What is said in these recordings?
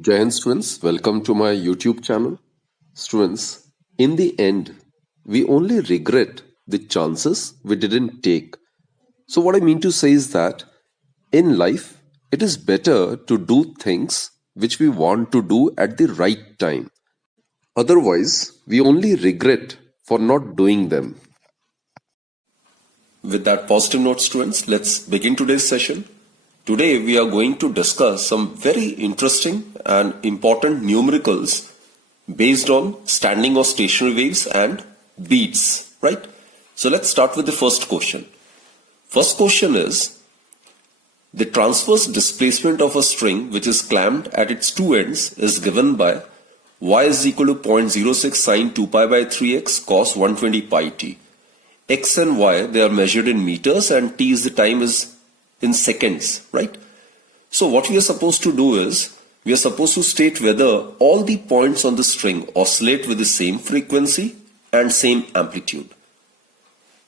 Jai Hind students, welcome to my YouTube channel. Students, in the end, we only regret the chances we didn't take. So, what I mean to say is that in life, it is better to do things which we want to do at the right time. Otherwise, we only regret for not doing them. With that positive note, students, let's begin today's session. Today, we are going to discuss some very interesting and important numericals based on standing or stationary waves and beats, right? So let's start with the first question. First question is, the transverse displacement of a string which is clamped at its two ends is given by y is equal to 0.06 sine 2 pi by 3x cos 120 pi t. X and y, they are measured in meters and t is the time is in seconds, right? So what we are supposed to do is, we are supposed to state whether all the points on the string oscillate with the same frequency and same amplitude.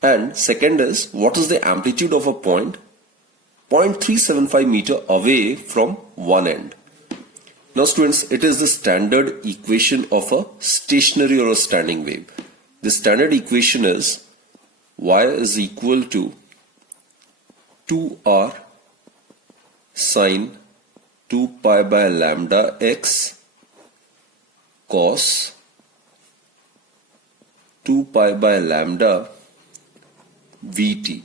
And second is, what is the amplitude of a point 0.375 meter away from one end. Now students, it is the standard equation of a stationary or a standing wave. The standard equation is y is equal to 2r sine 2 pi by lambda x cos 2 pi by lambda vt.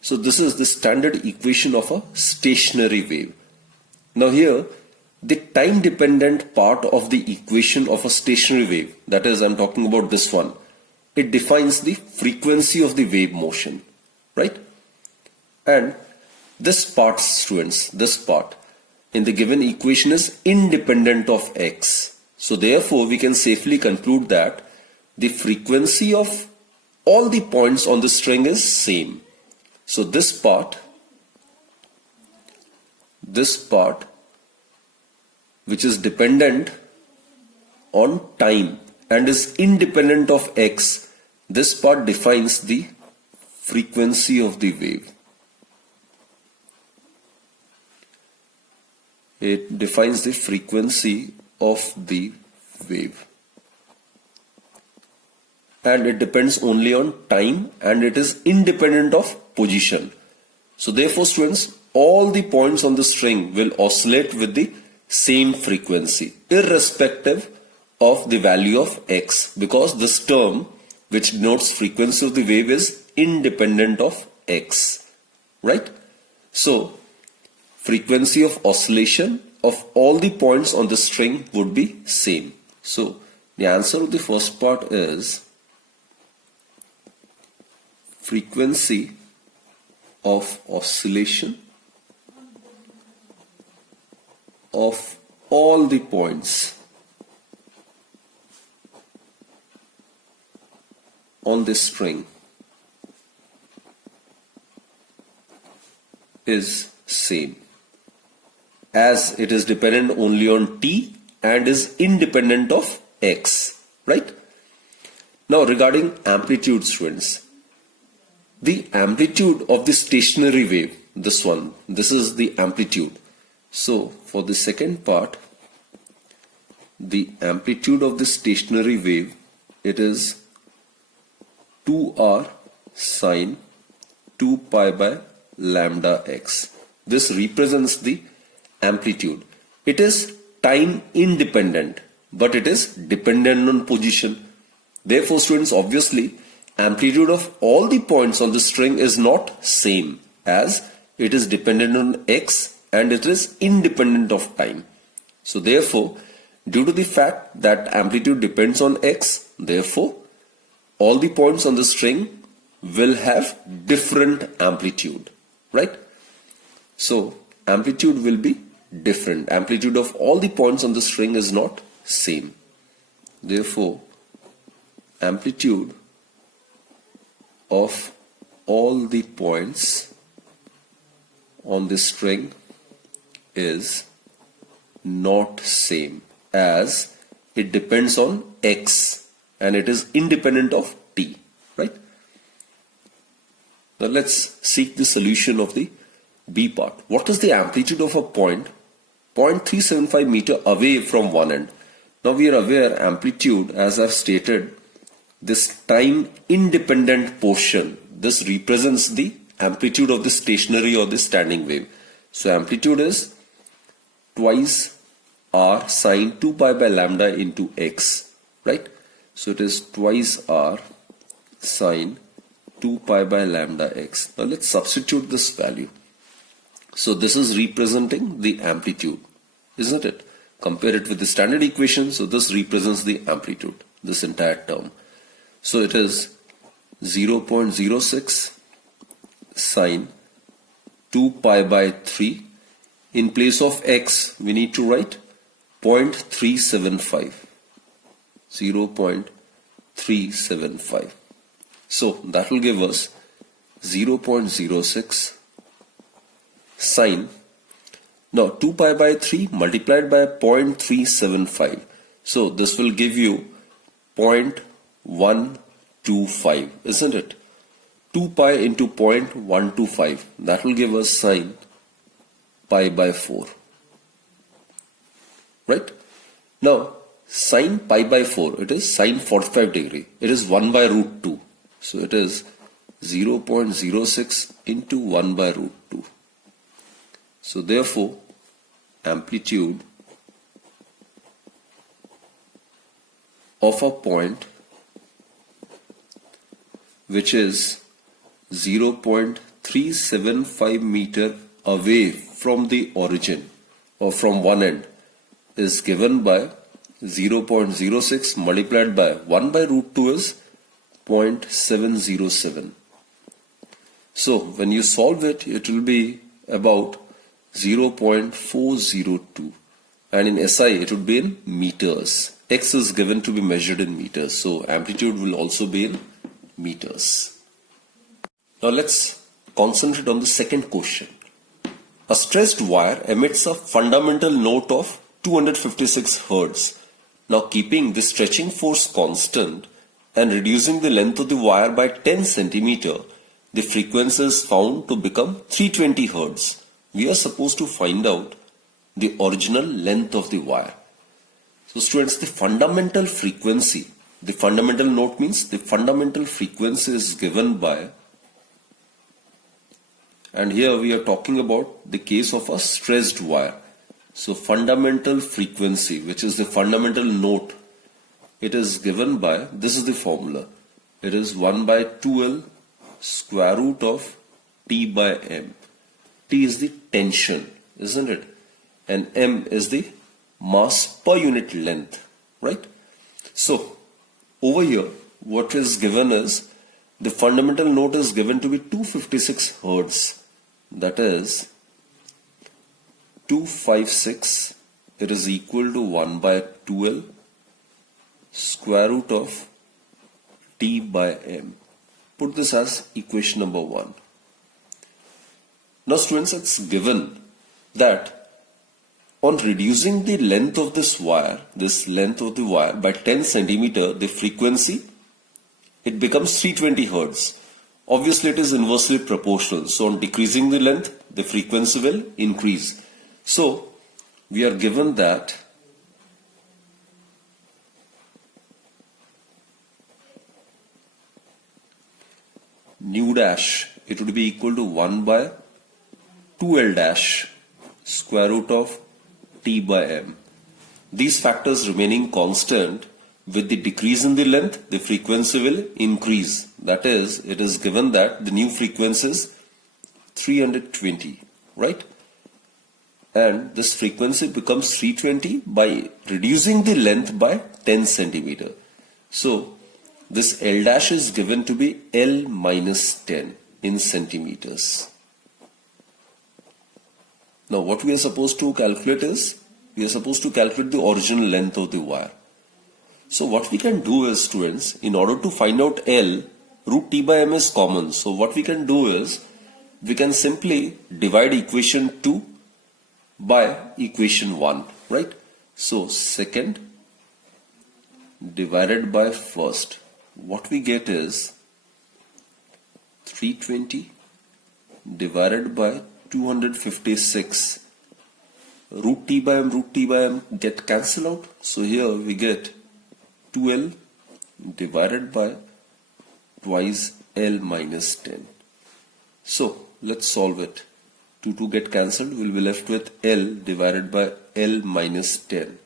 So this is the standard equation of a stationary wave. Now here, the time dependent part of the equation of a stationary wave, that is, I'm talking about this one, it defines the frequency of the wave motion, right? And this part, students, this part in the given equation is independent of x. So therefore, we can safely conclude that the frequency of all the points on the string is same. So this part which is dependent on time and is independent of x, this part defines the frequency of the wave. It defines the frequency of the wave. And it depends only on time and it is independent of position. So therefore students, all the points on the string will oscillate with the same frequency irrespective of the value of x, because this term which denotes frequency of the wave is independent of x, right? So frequency of oscillation of all the points on the string would be same. So the answer of the first part is frequency of oscillation of all the points on this string is same, as it is dependent only on t and is independent of x, right? Now regarding amplitude, students, the amplitude of the stationary wave, this one, this is the amplitude. So for the second part, the amplitude of the stationary wave, it is 2r sine 2 pi by lambda x. This represents the amplitude. It is time independent, but it is dependent on position. Therefore students, obviously amplitude of all the points on the string is not same, as it is dependent on x and it is independent of time. So therefore, due to the fact that amplitude depends on x, therefore all the points on the string will have different amplitude, right? So amplitude will be different. Amplitude of all the points on the string is not same. Therefore, amplitude of all the points on the string is not same, as it depends on x and it is independent of t, right? Now let's seek the solution of the B part. What is the amplitude of a point 0.375 meter away from one end. Now we are aware amplitude, as I've stated, this time independent portion, this represents the amplitude of the stationary or the standing wave. So amplitude is twice r sine 2 pi by lambda into x, right? So it is twice r sine 2 pi by lambda x. Now let's substitute this value. So this is representing the amplitude, isn't it? Compare it with the standard equation. So this represents the amplitude, this entire term. So it is 0.06 sine 2 pi by 3. In place of x, we need to write 0.375. 0.375. So that will give us 0.06 sine. Now 2 pi by 3 multiplied by 0.375. So this will give you 0.125, isn't it? 2 pi into 0.125. That will give us sine pi by 4. Right? Now sine pi by 4, it is sine 45 degree. It is 1 by root 2. So it is 0.06 into 1 by root 2. So therefore, amplitude of a point which is 0.375 meter away from the origin or from one end is given by 0.06 multiplied by 1 by root 2 is 0.707. So when you solve it, it will be about 0.402, and in SI it would be in meters. X is given to be measured in meters, so amplitude will also be in meters. Now let's concentrate on the second question. A stressed wire emits a fundamental note of 256 Hz. Now keeping the stretching force constant and reducing the length of the wire by 10 cm, the frequency is found to become 320 Hz. We are supposed to find out the original length of the wire. So students, the fundamental frequency, the fundamental note means the fundamental frequency is given by, and here we are talking about the case of a stressed wire. So fundamental frequency, which is the fundamental note, it is given by, this is the formula, it is 1 by 2L square root of T by M. T is the tension, isn't it? And M is the mass per unit length, right? So over here, what is given is the fundamental note is given to be 256 Hz. That is 256. It is equal to 1 by 2L square root of T by M. Put this as equation number 1. Now students, it's given that on reducing the length of this wire, by 10 cm, the frequency, it becomes 320 Hz. Obviously it is inversely proportional. So on decreasing the length, the frequency will increase. So we are given that nu dash, it would be equal to 1 by 2L dash square root of T by M. These factors remaining constant, with the decrease in the length, the frequency will increase. That is, it is given that the new frequency is 320, right? And this frequency becomes 320 by reducing the length by 10 cm. So this L dash is given to be L minus 10 in centimeters. Now what we are supposed to calculate is, we are supposed to calculate the original length of the wire. So what we can do is, students, in order to find out L, root T by M is common. So what we can do is, we can simply divide equation 2 by equation 1, right? So second divided by first. What we get is 320 divided by 256 root t by m get cancelled out. So here we get 2l divided by twice l minus 10. So let's solve it. 2 get cancelled, we'll be left with l divided by l minus 10.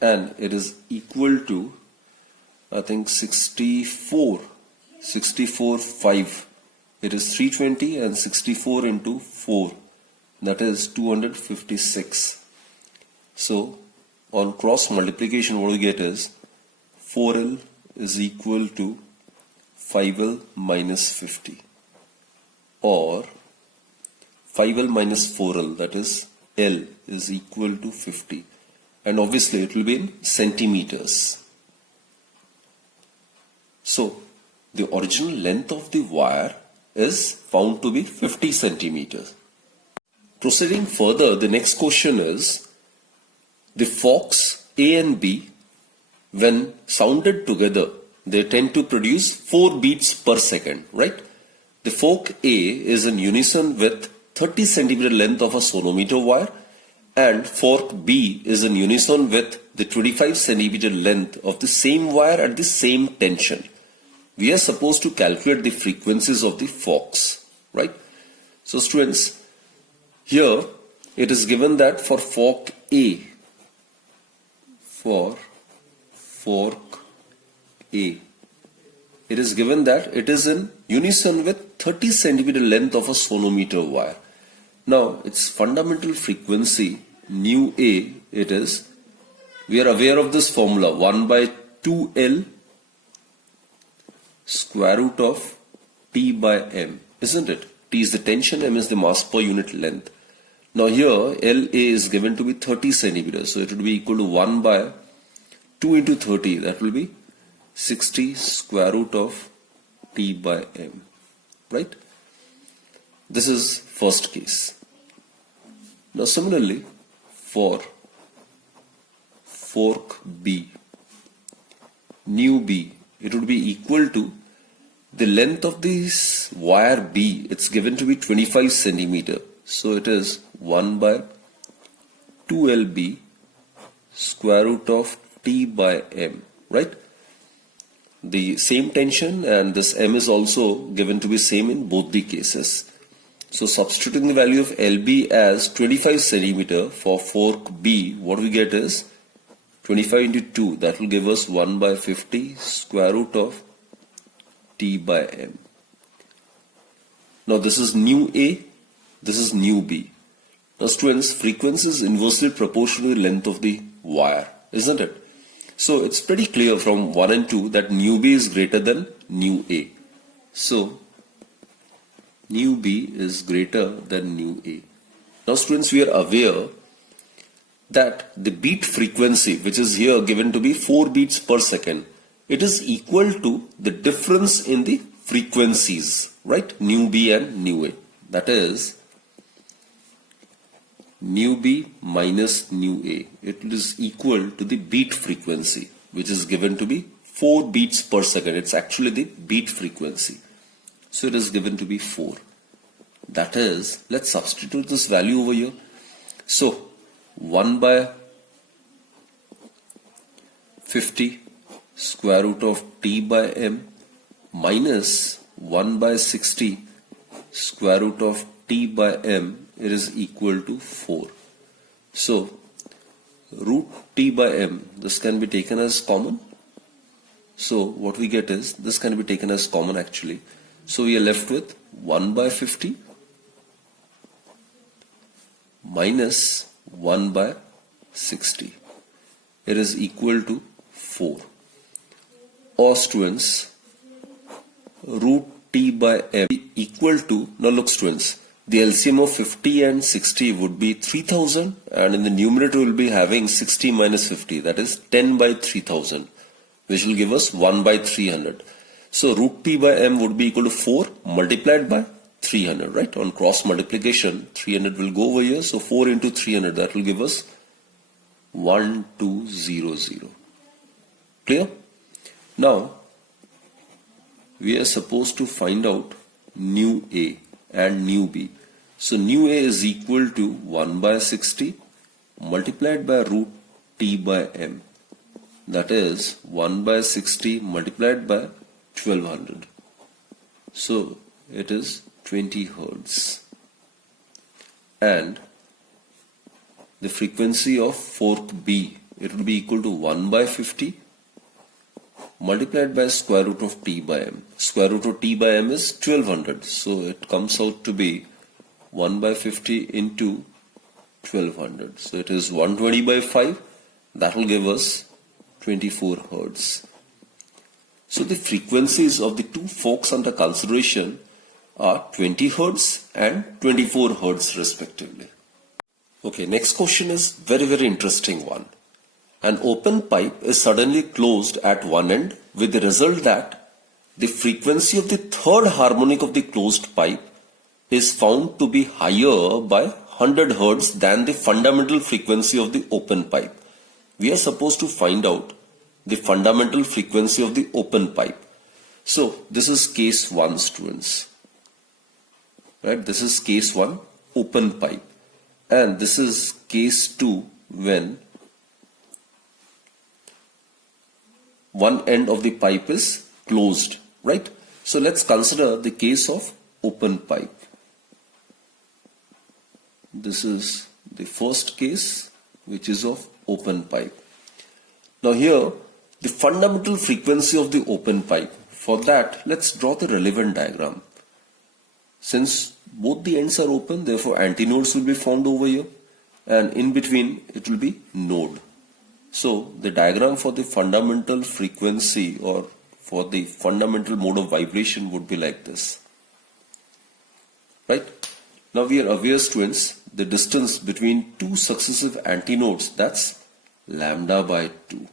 And it is equal to, I think, 64, 5. It is 320 and 64 into 4. That is 256. So on cross multiplication, what we get is 4l is equal to 5l minus 50, or 5l minus 4l, that is l is equal to 50, and obviously it will be in centimeters. So the original length of the wire is found to be 50 centimeters. Proceeding further, the next question is, the forks A and B, when sounded together, they tend to produce 4 beats per second, right? The fork A is in unison with 30 centimeter length of a sonometer wire, and fork B is in unison with the 25 centimeter length of the same wire at the same tension. We are supposed to calculate the frequencies of the forks, right? So students, here it is given that for fork A, it is given that it is in unison with 30 centimeter length of a sonometer wire. Now its fundamental frequency nu A, it is, we are aware of this formula, 1 by 2L square root of T by M, isn't it? T is the tension, M is the mass per unit length. Now here LA is given to be 30 centimeters, so it would be equal to 1 by 2 into 30, that will be 60 square root of T by M, right? This is first case. Now similarly, for fork B, nu B, it would be equal to the length of this wire B, it's given to be 25 centimeter. So it is 1 by 2LB square root of T by M, right? The same tension, and this M is also given to be same in both the cases. So substituting the value of LB as 25 centimeter for fork B, what we get is 25 into 2, that will give us 1 by 50 square root of T by M. Now this is nu A, this is nu B. Now students, frequency is inversely proportional to the length of the wire, isn't it? So it's pretty clear from 1 and 2 that nu B is greater than nu A. So nu B is greater than nu A. Now students, we are aware that the beat frequency, which is here given to be 4 beats per second, it is equal to the difference in the frequencies, right? Nu B and nu A. That is nu B minus nu A. It is equal to the beat frequency, which is given to be 4 beats per second. It's actually the beat frequency. So it is given to be 4. That is, let's substitute this value over here. So 1 by 50 square root of T by M minus 1 by 60 square root of T by M, it is equal to 4. So root T by M, this can be taken as common. So what we get is, this can be taken as common actually. So we are left with 1 by 50 minus 1 by 60. It is equal to 4. Or students, root T by M equal to, now look students, the LCM of 50 and 60 would be 3000, and in the numerator we will be having 60 minus 50, that is 10 by 3000, which will give us 1 by 300. So root T by M would be equal to 4 multiplied by 300, right? On cross multiplication, 300 will go over here, so 4 into 300, that will give us 1200. Clear? Now we are supposed to find out nu A and nu B. So nu A is equal to 1 by 60 multiplied by root t by m. That is 1 by 60 multiplied by 1200. So it is 20 Hertz. And the frequency of fork B, it will be equal to 1 by 50 multiplied by square root of t by m. Square root of t by m is 1200. So it comes out to be 1 by 50 into 1200. So it is 120 by 5. That will give us 24 Hertz. So the frequencies of the two forks under consideration are 20 Hertz and 24 Hertz respectively. Okay, next question is very interesting one. An open pipe is suddenly closed at one end with the result that the frequency of the third harmonic of the closed pipe is found to be higher by 100 Hertz than the fundamental frequency of the open pipe. We are supposed to find out the fundamental frequency of the open pipe. So this is case 1, students. Right? This is case 1, open pipe. And this is case 2, when one end of the pipe is closed. Right? So let's consider the case of open pipe. This is the first case, which is of open pipe. Now here, the fundamental frequency of the open pipe. For that, let's draw the relevant diagram. Since both the ends are open, therefore antinodes will be found over here, and in between it will be node. So the diagram for the fundamental frequency or for the fundamental mode of vibration would be like this. Right? Now we are aware, students, the distance between two successive antinodes, that's lambda by 2,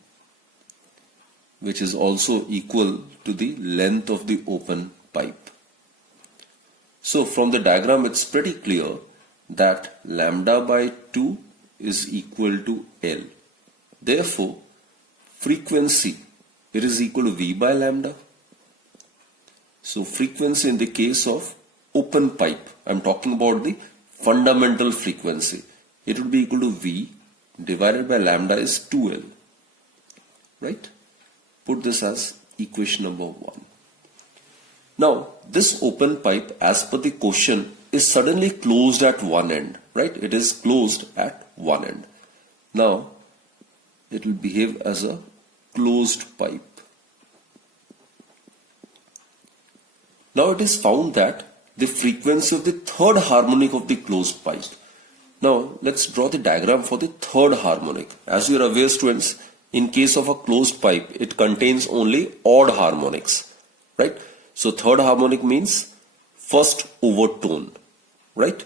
which is also equal to the length of the open pipe. So from the diagram it's pretty clear that lambda by 2 is equal to L. Therefore, frequency, it is equal to V by lambda. So frequency in the case of open pipe, I'm talking about the fundamental frequency. It would be equal to V divided by lambda is 2L. Right? Put this as equation number 1. Now, this open pipe, as per the question, is suddenly closed at one end. Right? It is closed at one end. Now, it will behave as a closed pipe. Now it is found that the frequency of the third harmonic of the closed pipe. Now let's draw the diagram for the third harmonic. As you are aware, students, in case of a closed pipe, it contains only odd harmonics. Right? So third harmonic means first overtone. Right?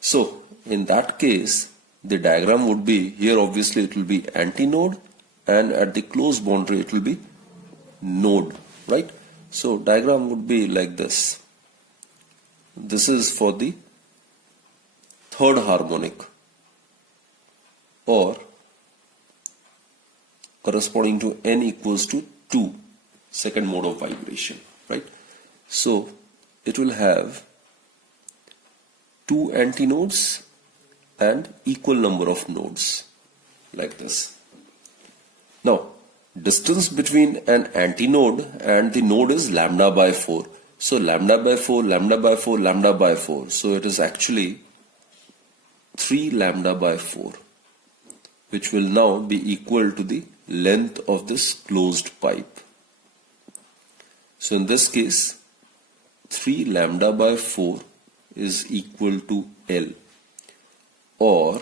So in that case, the diagram would be, here obviously it will be antinode, and at the closed boundary it will be node. Right? So diagram would be like this. This is for the third harmonic, or corresponding to n equals to 2, second mode of vibration. Right? So it will have 2 antinodes and equal number of nodes, like this. Now, distance between an antinode and the node is lambda by 4. So lambda by 4, lambda by 4, lambda by 4. So it is actually 3 lambda by 4, which will now be equal to the length of this closed pipe. So in this case, 3 lambda by 4 is equal to L, or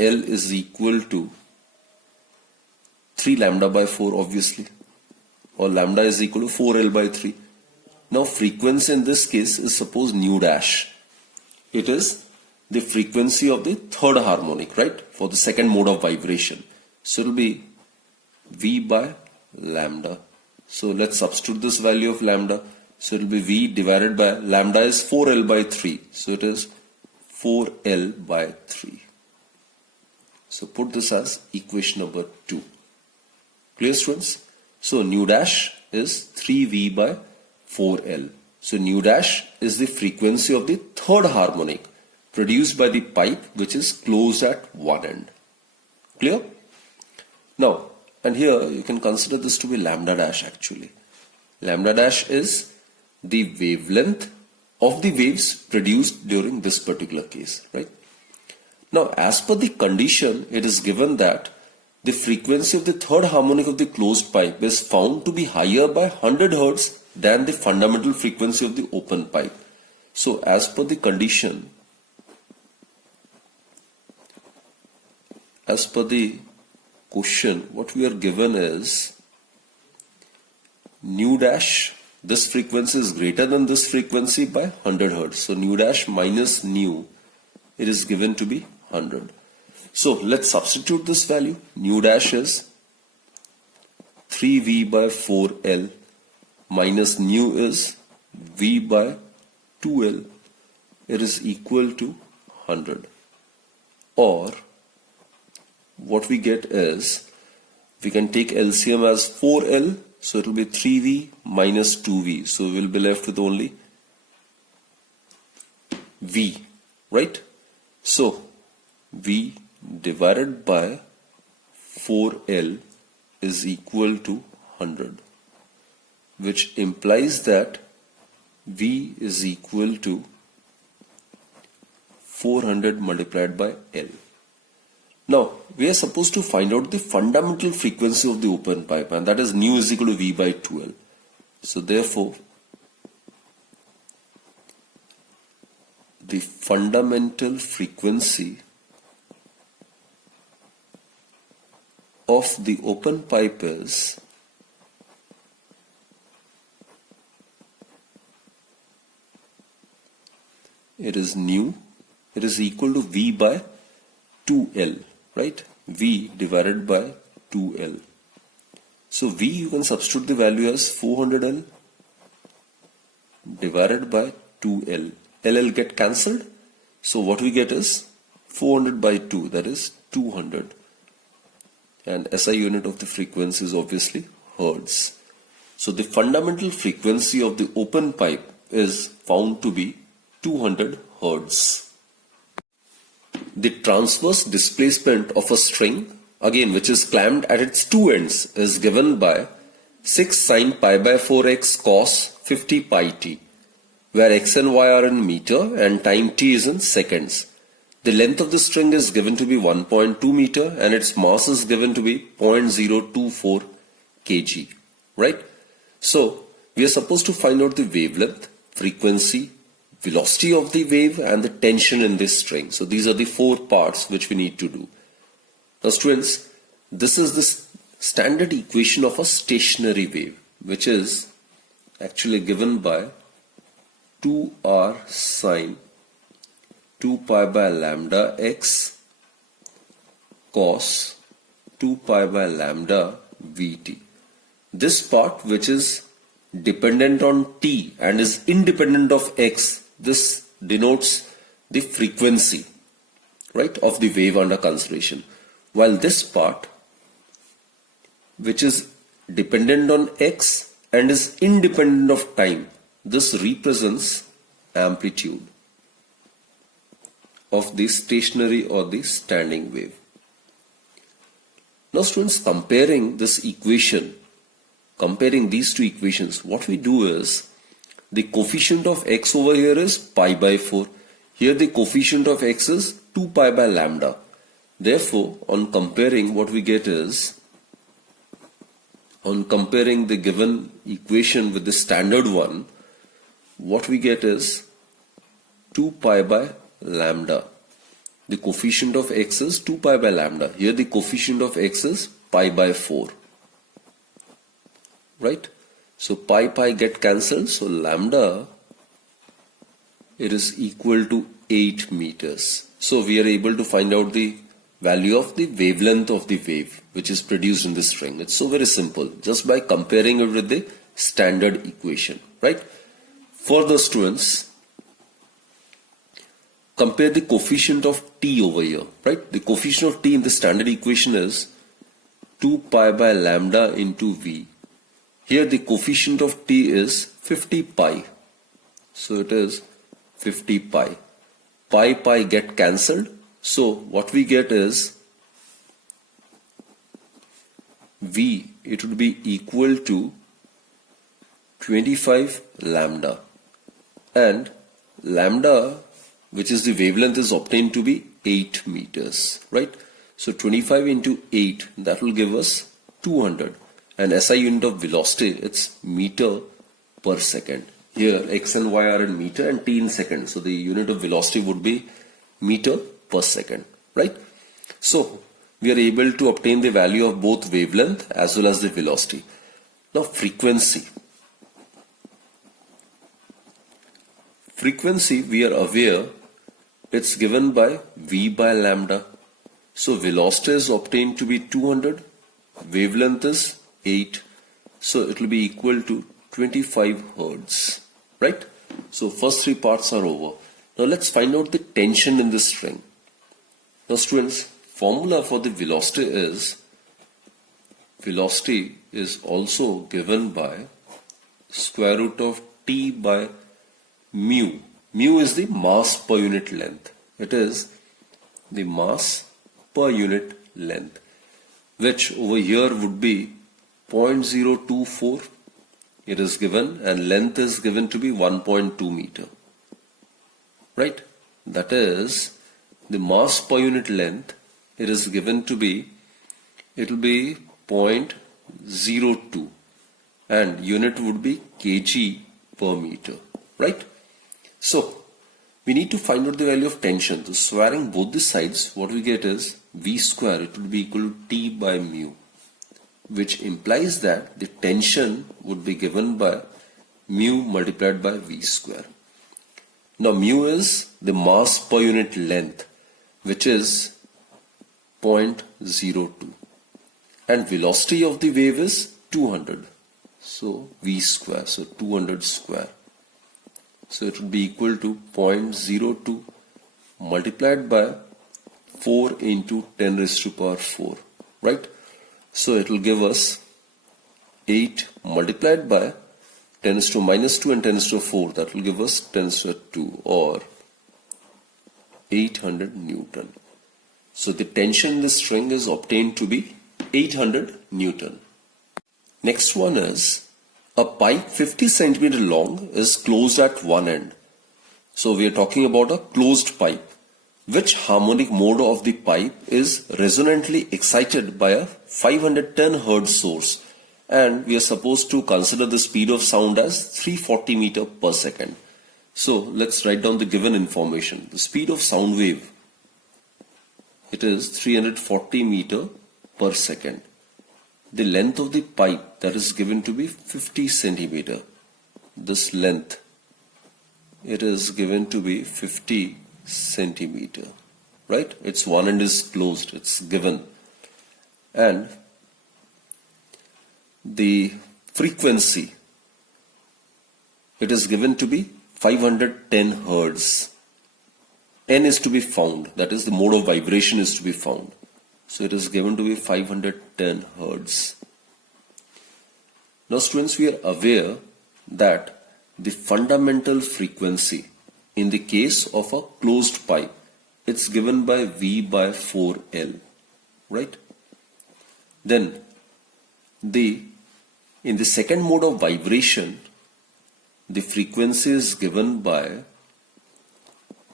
L is equal to 3 lambda by 4 obviously, or lambda is equal to 4L by 3. Now frequency in this case is suppose nu dash. It is the frequency of the third harmonic, right, for the second mode of vibration. So it will be V by lambda. So let's substitute this value of lambda. So it will be V divided by lambda is 4L by 3. So it is 4L by 3. So put this as equation number 2. Clear, students? So nu dash is 3V by 4L. So nu dash is the frequency of the third harmonic produced by the pipe which is closed at one end. Clear? Now, and here you can consider this to be lambda dash actually. Lambda dash is the wavelength of the waves produced during this particular case, right? Now, as per the condition, it is given that the frequency of the third harmonic of the closed pipe is found to be higher by 100 Hz than the fundamental frequency of the open pipe. So, as per the condition, as per the question, what we are given is nu dash, this frequency is greater than this frequency by 100 Hz. So, nu dash minus nu, it is given to be 100. So, let's substitute this value. Nu dash is 3V by 4L minus nu is V by 2L. It is equal to 100. Or what we get is, we can take LCM as 4L, so it will be 3V minus 2V. So we will be left with only V, right? So V divided by 4L is equal to 100, which implies that V is equal to 400 multiplied by L. Now, we are supposed to find out the fundamental frequency of the open pipe, and that is nu is equal to V by 2L. So, therefore, the fundamental frequency of the open pipe is nu, it is equal to V by 2L, right? V divided by 2L. So V, you can substitute the value as 400L divided by 2L. LL get cancelled. So what we get is 400 by 2, that is 200. And SI unit of the frequency is obviously Hertz. So the fundamental frequency of the open pipe is found to be 200 Hertz. The transverse displacement of a string, again which is clamped at its two ends, is given by 6 sin pi by 4x cos 50 pi t, where x and y are in meter and time t is in seconds. The length of the string is given to be 1.2 meter and its mass is given to be 0.024 kg, right? So we are supposed to find out the wavelength, frequency, velocity of the wave and the tension in this string. So these are the four parts which we need to do. Now students, this is the standard equation of a stationary wave, which is actually given by 2r sine 2 pi by lambda x cos 2 pi by lambda vt. This part which is dependent on t and is independent of x, this denotes the frequency, right, of the wave under consideration. While this part which is dependent on x and is independent of time, this represents amplitude of the stationary or the standing wave. Now students, comparing this equation, comparing these two equations, what we do is, the coefficient of x over here is pi by 4. Here the coefficient of x is 2 pi by lambda. Therefore, on comparing, what we get is, on comparing the given equation with the standard one, what we get is 2 pi by lambda. The coefficient of x is 2 pi by lambda. Here the coefficient of x is pi by 4. Right? So pi get cancelled. So lambda, it is equal to 8 meters. So we are able to find out the value of the wavelength of the wave which is produced in this string. It's so very simple, just by comparing it with the standard equation, right? For the students, compare the coefficient of t over here, right? The coefficient of t in the standard equation is 2 pi by lambda into v. Here the coefficient of t is 50 pi. So it is 50 pi. pi get cancelled. So what we get is V, it would be equal to 25 lambda, and lambda, which is the wavelength, is obtained to be 8 meters, right? So 25 into 8, that will give us 200, and SI unit of velocity, it's meter per second. Here x and y are in meter and t in second, so the unit of velocity would be meter per second, right? So we are able to obtain the value of both wavelength as well as the velocity. Now frequency. Frequency, we are aware, it's given by V by lambda. So velocity is obtained to be 200, wavelength is 8, so it will be equal to 25 Hertz, right? So first three parts are over. Now let's find out the tension in the string. Now students, formula for the velocity is also given by square root of T by mu. Mu is the mass per unit length. It is the mass per unit length, which over here would be 0.024. It is given, and length is given to be 1.2 meter, right? That is the mass per unit length. It is given to be, it will be 0.02, and unit would be kg per meter, right? So we need to find out the value of tension. So squaring both the sides, what we get is V square, it would be equal to T by mu, which implies that the tension would be given by mu multiplied by V square. Now mu is the mass per unit length, which is 0.02, and velocity of the wave is 200. So V square, so 200 square. So it would be equal to 0.02 multiplied by 4 into 10 raised to power 4, right? So it will give us 8 multiplied by 10 raised to minus 2 and 10 raised to 4. That will give us 10 raised to 2, or 800 Newton. So the tension in the string is obtained to be 800 Newton. Next one is, a pipe 50 centimeter long is closed at one end. So we are talking about a closed pipe. Which harmonic mode of the pipe is resonantly excited by a 510 Hertz source, and we are supposed to consider the speed of sound as 340 meter per second. So let's write down the given information. The speed of sound wave, it is 340 meter per second. The length of the pipe, that is given to be 50 centimeter. This length, it is given to be 50 centimeter, right? Its one end is closed, it's given. And the frequency, it is given to be 510 Hertz. N is to be found, that is the mode of vibration is to be found. So it is given to be 510 Hertz. Now students, we are aware that the fundamental frequency in the case of a closed pipe, it's given by V by 4L, right? Then in the second mode of vibration, the frequency is given by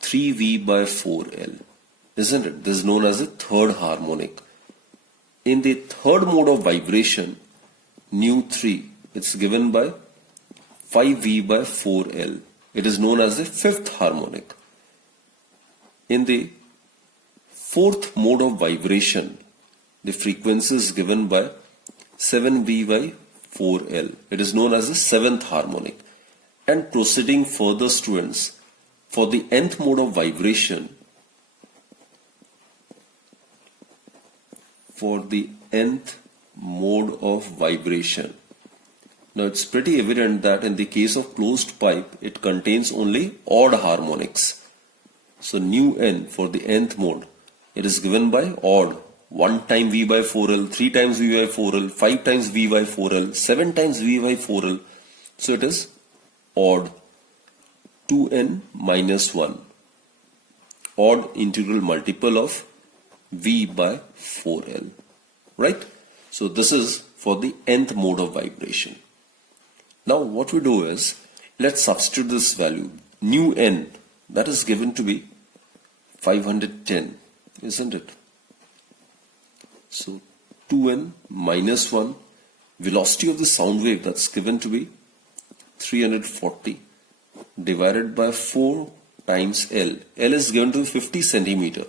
3V by 4L, isn't it? This is known as the third harmonic. In the third mode of vibration, nu3, it's given by 5V by 4L. It is known as the fifth harmonic. In the fourth mode of vibration, the frequency is given by 7V by 4L. It is known as the seventh harmonic. And proceeding further, students, for the nth mode of vibration, now it's pretty evident that in the case of closed pipe, it contains only odd harmonics. So nu n for the nth mode, it is given by odd. 1 time V by 4L, 3 times V by 4L, 5 times V by 4L, 7 times V by 4L. So it is odd. 2n minus 1. odd integral multiple of V by 4L, right? So this is for the nth mode of vibration. Now what we do is, let's substitute this value, nu n, that is given to be 510, isn't it? So 2n minus 1, velocity of the sound wave, that's given to be 340 divided by 4 times L. L is given to be 50 centimeter.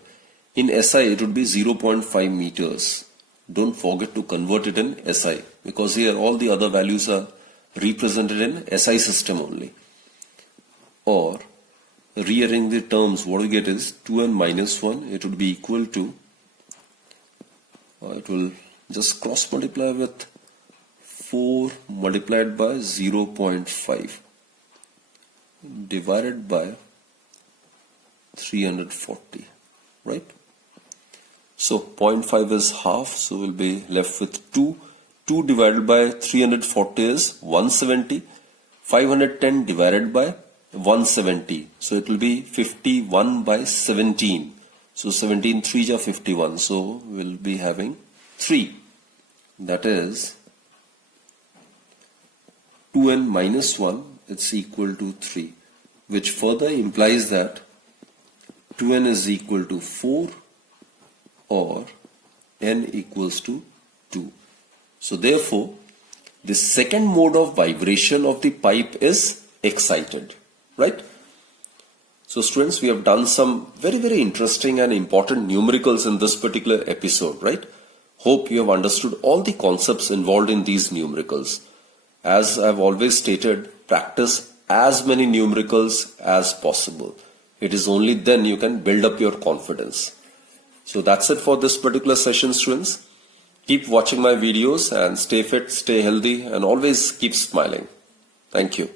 In SI it would be 0.5 meters. Don't forget to convert it in SI, because here all the other values are represented in SI system only. Or rearrange the terms, what we get is 2n minus 1, it would be equal to, it will just cross multiply with 4 multiplied by 0.5 divided by 340, right? So 0.5 is half, so we'll be left with 2. 2 divided by 340 is 170. 510 divided by 170. So it will be 51 by 17. So 17 3s are 51. So we'll be having 3. That is 2n minus 1, it's equal to 3. Which further implies that 2n is equal to 4 or n equals to 2. So therefore, the second mode of vibration of the pipe is excited, right? So students, we have done some very interesting and important numericals in this particular episode, right? Hope you have understood all the concepts involved in these numericals. As I've always stated, practice as many numericals as possible. It is only then you can build up your confidence. So that's it for this particular session, students. Keep watching my videos and stay fit, stay healthy, and always keep smiling. Thank you.